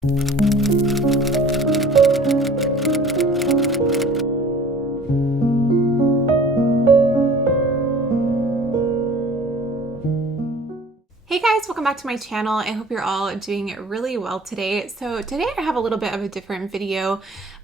Hey guys, welcome back to my channel. I hope you're all doing really well today. So today I have a little bit of a different video.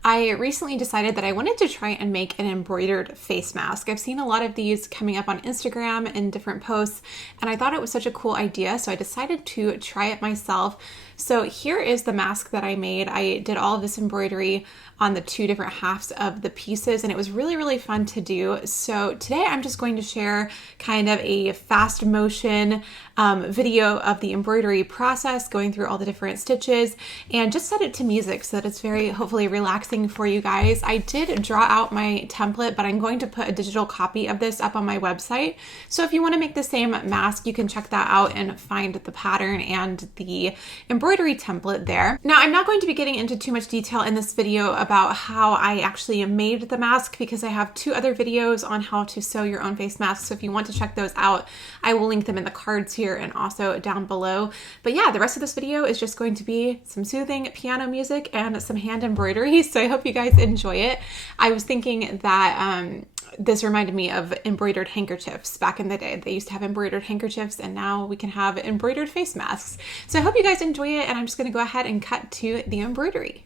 I recently decided that I wanted to try and make an embroidered face mask. I've seen a lot of these coming up on Instagram in different posts, and I thought it was such a cool idea, so I decided to try it myself. So here is the mask that I made. I did all of this embroidery on the two different halves of the pieces, and it was really fun to do. So today I'm just going to share kind of a fast motion video of the embroidery process, going through all the different stitches, and just set it to music so that it's very hopefully relaxing for you guys. I did draw out my template, but I'm going to put a digital copy of this up on my website. So if you want to make the same mask, you can check that out and find the pattern and the embroidery template there. Now, I'm not going to be getting into too much detail in this video about how I actually made the mask, because I have two other videos on how to sew your own face mask. So if you want to check those out, I will link them in the cards here and also down below. But yeah, the rest of this video is just going to be some soothing piano music and some hand embroidery. So I hope you guys enjoy it. I was thinking that this reminded me of embroidered handkerchiefs back in the day. They used to have embroidered handkerchiefs, and now we can have embroidered face masks. So I hope you guys enjoy it, and I'm just going to go ahead and cut to the embroidery.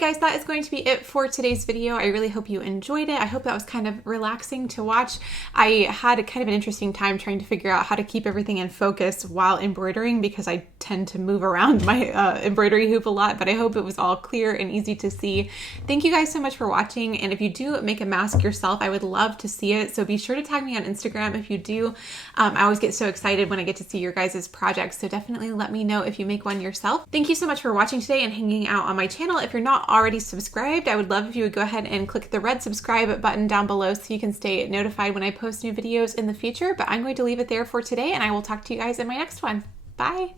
guys, that is going to be it for today's video. I really hope you enjoyed it. I hope that was kind of relaxing to watch. I had kind of an interesting time trying to figure out how to keep everything in focus while embroidering because I tend to move around my embroidery hoop a lot, but I hope it was all clear and easy to see. Thank you guys so much for watching, and if you do make a mask yourself, I would love to see it, so be sure to tag me on Instagram if you do. I always get so excited when I get to see your guys' projects, so definitely let me know if you make one yourself. Thank you so much for watching today and hanging out on my channel. If you're not already subscribed, I would love if you would go ahead and click the red subscribe button down below so you can stay notified when I post new videos in the future, but I'm going to leave it there for today, and I will talk to you guys in my next one. Bye!